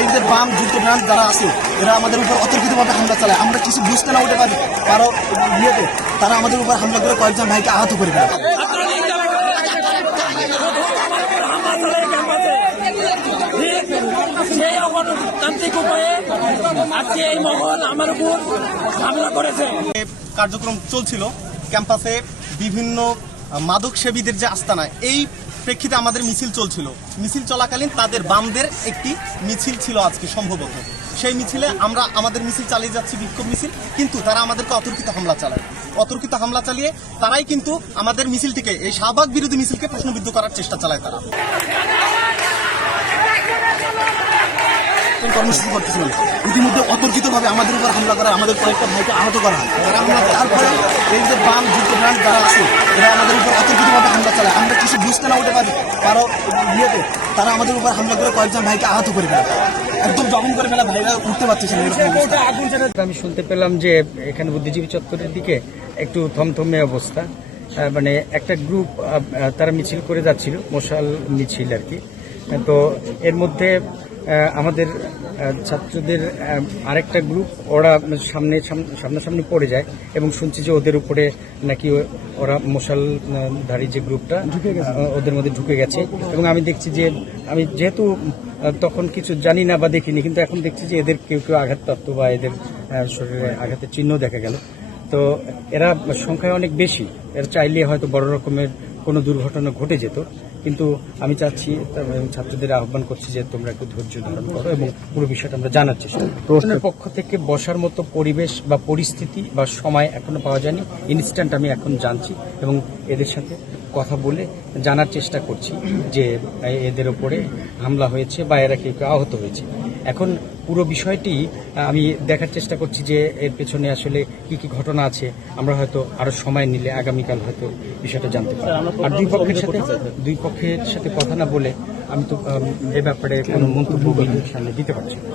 এই যে বাম যুদ্ধপ্রাণ যারা আছে এরা আমাদের উপর অতর্কিতভাবে হামলা চালায়, আমরা কিছু বুঝতে না উঠে পারি কারো ইয়েতে তারা আমাদের উপর হামলা করে কয়েকজন ভাইকে আহত করে দেয়। সেই অগণতান্ত্রিক উপায়ে আজকে এই মহল আমার উপর হামলা করেছে। কার্যক্রম চলছিল ক্যাম্পাসে, বিভিন্ন মাদক সেবীদের যে আস্তানা, এই প্রেক্ষিতে আমাদের মিছিল চলছিল। মিছিল চলাকালীন তাদের বামদের একটি মিছিল ছিল আজকে সম্ভবত। সেই মিছিলে আমরা আমাদের মিছিল চালিয়ে যাচ্ছি, বিক্ষোভ মিছিল, কিন্তু তারা আমাদেরকে অতর্কিত হামলা চালায়। অতর্কিত হামলা চালিয়ে তারাই কিন্তু আমাদের মিছিলটিকে, এই শাহবাগ বিরোধী মিছিলকে প্রশ্নবিদ্ধ করার চেষ্টা চালায়। তারা কর্মসূচি করতেছিলেন, ইতিমধ্যে অতর্কিতভাবে আমাদের উপর হামলা করা, আমাদের কয়েকটা ভাইকে আহত করা হয়। তারপরে এই যে বাম যুদ্ধপ্রাণ যারা আছে এরা আমাদের উপর অতর্কিতভাবে হামলা চালায়, আমরা কিছু বুঝতে না উঠে পারি কারো ইয়েতে তারা আমাদের উপর হামলা করে কয়েকজন ভাইকে আহত করে ফেলে, একদম জখম করে ফেলা, ভাইরা উঠতে পারতেছে না। আমি শুনতে পেলাম যে এখানে বুদ্ধিজীবী চত্বরের দিকে একটু থমথমে অবস্থা, মানে একটা গ্রুপ তারা মিছিল করে যাচ্ছিল, মশাল মিছিল আর কি। তো এর মধ্যে আমাদের ছাত্রদের আরেকটা গ্রুপ ওরা সামনাসামনি পড়ে যায় এবং শুনছি যে ওদের উপরে নাকি ওরা মশালধারী যে গ্রুপটা ওদের মধ্যে ঢুকে গেছে। এবং আমি দেখছি যে, আমি যেহেতু তখন কিছু জানি না বা দেখিনি, কিন্তু এখন দেখছি যে এদের কেউ কেউ আঘাতপ্রাপ্ত বা এদের শরীরে আঘাতের চিহ্ন দেখা গেল। তো এরা সংখ্যায় অনেক বেশি, এরা চাইলে হয়তো বড় রকমের কোনো দুর্ঘটনা ঘটে যেত। কিন্তু আমি চাচ্ছি এবং ছাত্রদের আহ্বান করছি যে তোমরা একটু ধৈর্য ধারণ করো এবং পুরো বিষয়টা আমরা জানার চেষ্টা করি। প্রশাসনের পক্ষ থেকে বসার মতো পরিবেশ বা পরিস্থিতি বা সময় এখনো পাওয়া যায়নি। ইনস্ট্যান্ট আমি এখন জানছি এবং এদের সাথে কথা বলে জানার চেষ্টা করছি যে এদের ওপরে হামলা হয়েছে বা এরা কেউ কেউ আহত হয়েছে। এখন পুরো বিষয়টি আমি দেখার চেষ্টা করছি যে এর পেছনে আসলে কি কি ঘটনা আছে। আমরা হয়তো আরো সময় নিলে আগামীকাল হয়তো বিষয়টা জানতে পারি। আর দুই পক্ষের সাথে কথা না বলে আমি তো এ ব্যাপারে কোনো মন্তব্য সামনে দিতে পারছি না।